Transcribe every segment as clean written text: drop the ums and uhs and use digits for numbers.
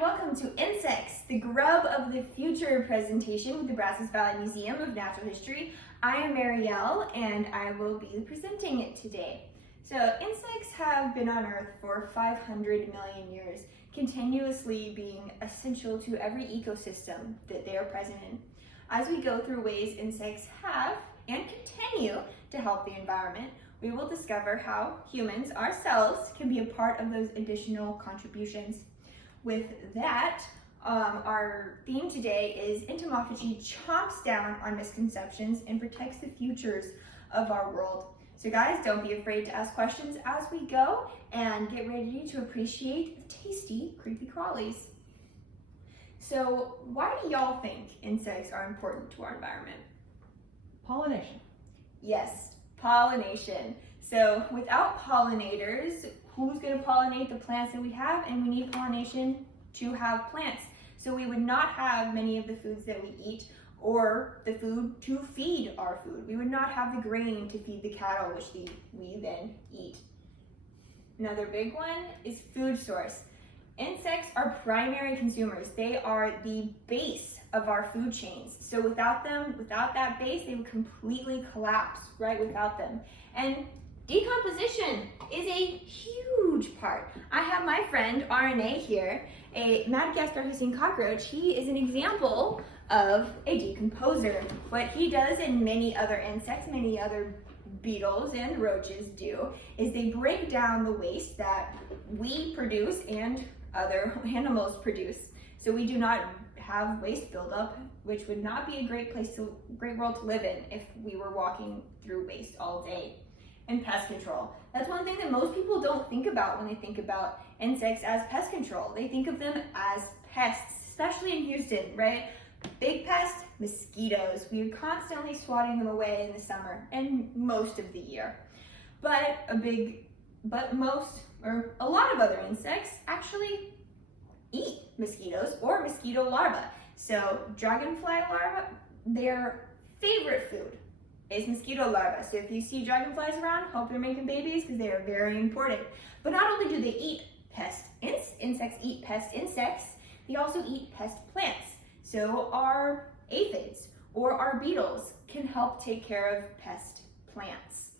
welcome to Insects, the Grub of the Future presentation with the Brazos Valley Museum of Natural History. I am Marielle and I will be presenting it today. So insects have been on Earth for 500 million years, continuously being essential to every ecosystem that they are present in. As we go through ways insects have and continue to help the environment, we will discover how humans ourselves can be a part of those additional contributions. With that, our theme today is entomophagy chomps down on misconceptions and protects the futures of our world. So guys, don't be afraid to ask questions as we go and get ready to appreciate the tasty creepy crawlies. So why do y'all think insects are important to our environment? Pollination. Yes, pollination. So without pollinators, who's going to pollinate the plants that we have? And we need pollination to have plants. So we would not have many of the foods that we eat or the food to feed our food. We would not have the grain to feed the cattle, which we then eat. Another big one is food source. Insects are primary consumers. They are the base of our food chains. So without them, without that base, they would completely collapse, right, without them. And decomposition is a huge part. I have my friend RNA here, a Madagascar hissing cockroach. He is an example of a decomposer. What he does and many other insects, many other beetles and roaches do is they break down the waste that we produce and other animals produce. So we do not have waste buildup, which would not be a great world to live in if we were walking through waste all day. And pest control. That's one thing that most people don't think about when they think about insects as pest control. They think of them as pests, especially in Houston, right? Big pest, mosquitoes. We are constantly swatting them away in the summer and most of the year. But a lot of other insects actually eat mosquitoes or mosquito larvae. So dragonfly larvae, their favorite food is mosquito larvae. So if you see dragonflies around, hope they're making babies because they are very important. But not only do they eat insects eat pest insects, they also eat pest plants. So our aphids or our beetles can help take care of pest plants.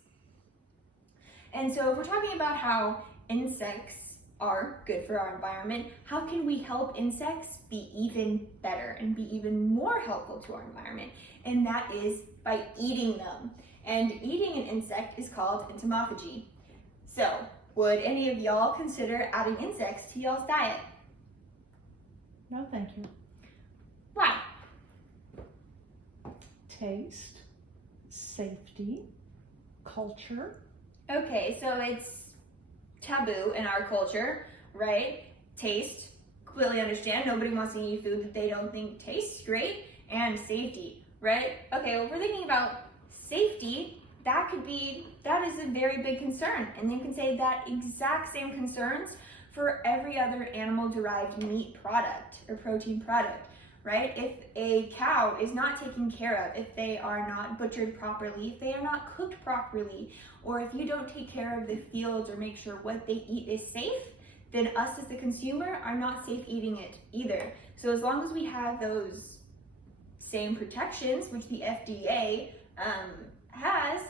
And so if we're talking about how insects are good for our environment, how can we help insects be even better and be even more helpful to our environment? And that is by eating them. And eating an insect is called entomophagy. So, would any of y'all consider adding insects to y'all's diet? No, thank you. Why? Taste, safety, culture. Okay, so it's taboo in our culture, right? Taste, completely understand. Nobody wants to eat food that they don't think tastes great. And safety, right? Okay, well, if we're thinking about safety, that is a very big concern. And you can say that exact same concerns for every other animal-derived meat product or protein product, right? If a cow is not taken care of, if they are not butchered properly, if they are not cooked properly, or if you don't take care of the fields or make sure what they eat is safe, then us as the consumer are not safe eating it either. So as long as we have those same protections, which the FDA has,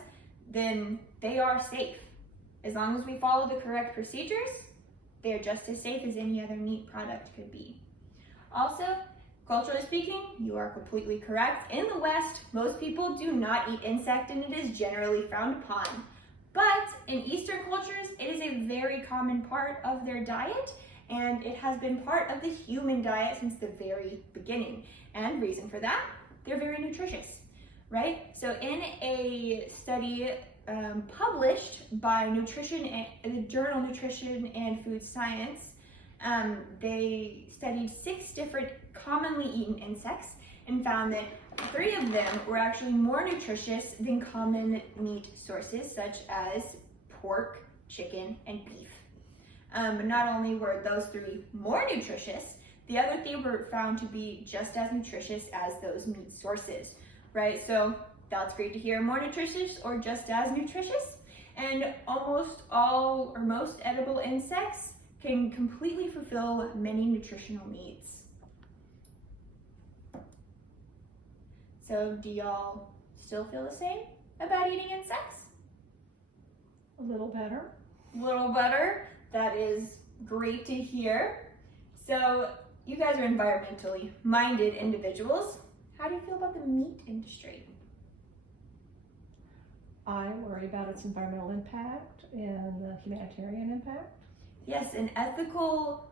then they are safe. As long as we follow the correct procedures, they're just as safe as any other meat product could be. Also, culturally speaking, you are completely correct. In the West, most people do not eat insect and it is generally frowned upon. But in Eastern cultures, it is a very common part of their diet and it has been part of the human diet since the very beginning. And reason for that, they're very nutritious, right? So in a study published by the journal Nutrition and Food Science, they studied 6 different commonly eaten insects and found that 3 of them were actually more nutritious than common meat sources such as pork, chicken, and beef. Not only were those 3 more nutritious, the other 3 were found to be just as nutritious as those meat sources, right? So that's great to hear. More nutritious or just as nutritious. And almost all or most edible insects can completely fulfill many nutritional needs. So do y'all still feel the same about eating insects? A little better. A little better. That is great to hear. So you guys are environmentally minded individuals. How do you feel about the meat industry? I worry about its environmental impact and the humanitarian impact. Yes, the ethical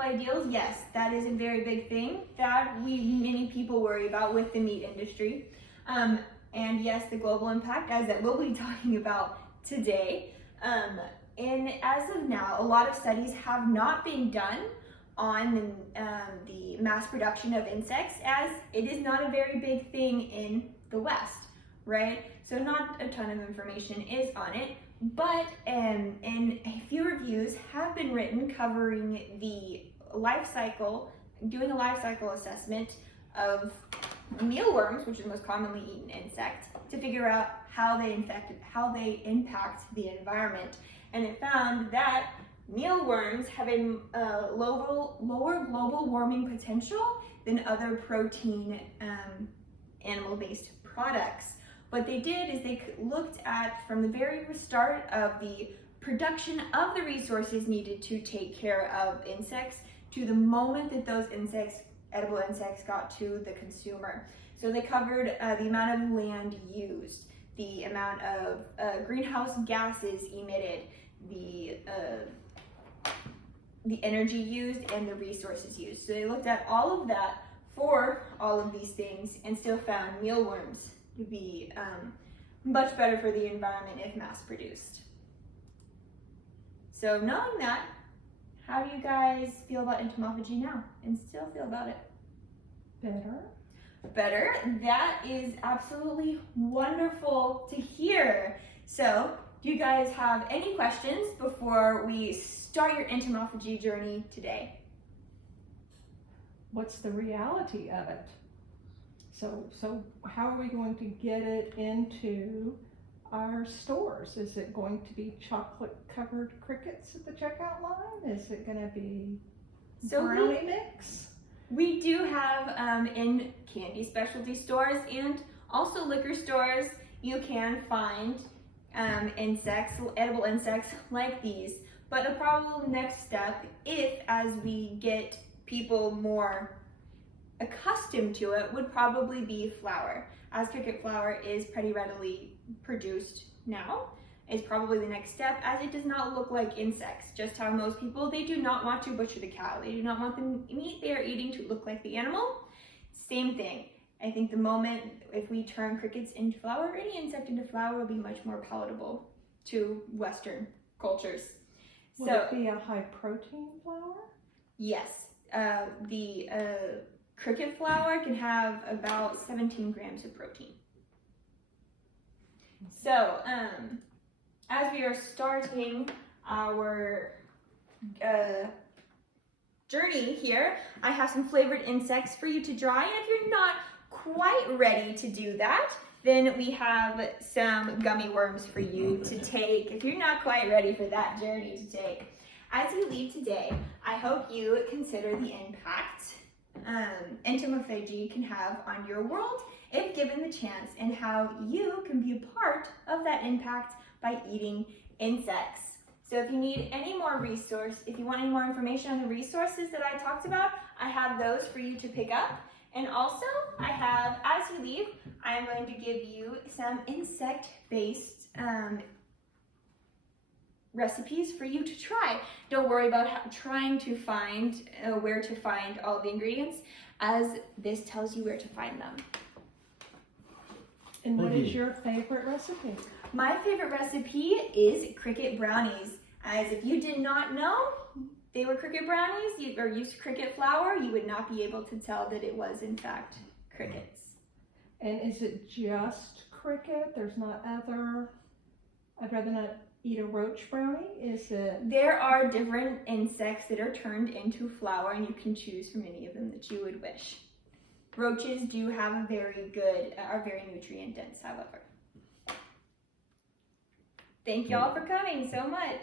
ideals, yes, that is a very big thing that many people worry about with the meat industry. And yes, the global impact, as that we'll be talking about today. And as of now, a lot of studies have not been done on the mass production of insects, as it is not a very big thing in the West, right? So not a ton of information is on it, but and a few reviews have been written covering the life cycle, doing a life cycle assessment of mealworms, which is the most commonly eaten insect, to figure out how they impact the environment. And it found that mealworms have a lower global warming potential than other protein animal-based products. What they did is they looked at, from the very start of the production of the resources needed to take care of insects to the moment that those edible insects, got to the consumer. So they covered the amount of land used, the amount of greenhouse gases emitted, the energy used, and the resources used. So they looked at all of that for all of these things and still found mealworms to be much better for the environment if mass produced. So knowing that, how do you guys feel about entomophagy now and still feel about it? Better. Better. That is absolutely wonderful to hear. So do you guys have any questions before we start your entomophagy journey today? What's the reality of it? So how are we going to get it into our stores? Is it going to be chocolate covered crickets at the checkout line? Is it going to be brownie mix? We do have in candy specialty stores and also liquor stores, you can find edible insects like these. But a probable next step, as we get people more accustomed to it, would probably be flour. As cricket flour is pretty readily produced now, is probably the next step, as it does not look like insects. Just how most people, they do not want to butcher the cow. They do not want the meat they are eating to look like the animal. Same thing. I think the moment if we turn crickets into flour, or any insect into flour, will be much more palatable to Western cultures. Would it be a high protein flour? Yes. The cricket flour can have about 17 grams of protein. So, as we are starting our journey here, I have some flavored insects for you to try. And if you're not quite ready to do that, then we have some gummy worms for you to take if you're not quite ready for that journey to take. As you leave today, I hope you consider the impact entomophagy can have on your world if given the chance, and how you can be a part of that impact by eating insects. So if you need any more if you want any more information on the resources that I talked about, I have those for you to pick up. And also, I have, as you leave, I am going to give you some insect-based recipes for you to try. Don't worry about trying to find where to find all the ingredients, as this tells you where to find them. And what is your favorite recipe? My favorite recipe is cricket brownies. As if you did not know they were cricket brownies or used cricket flour, you would not be able to tell that it was in fact crickets. And is it just cricket? There's not other, I'd rather not eat a roach brownie? Is it? There are different insects that are turned into flour, and you can choose from any of them that you would wish. Roaches do have are very nutrient dense, however. Thank y'all for coming so much.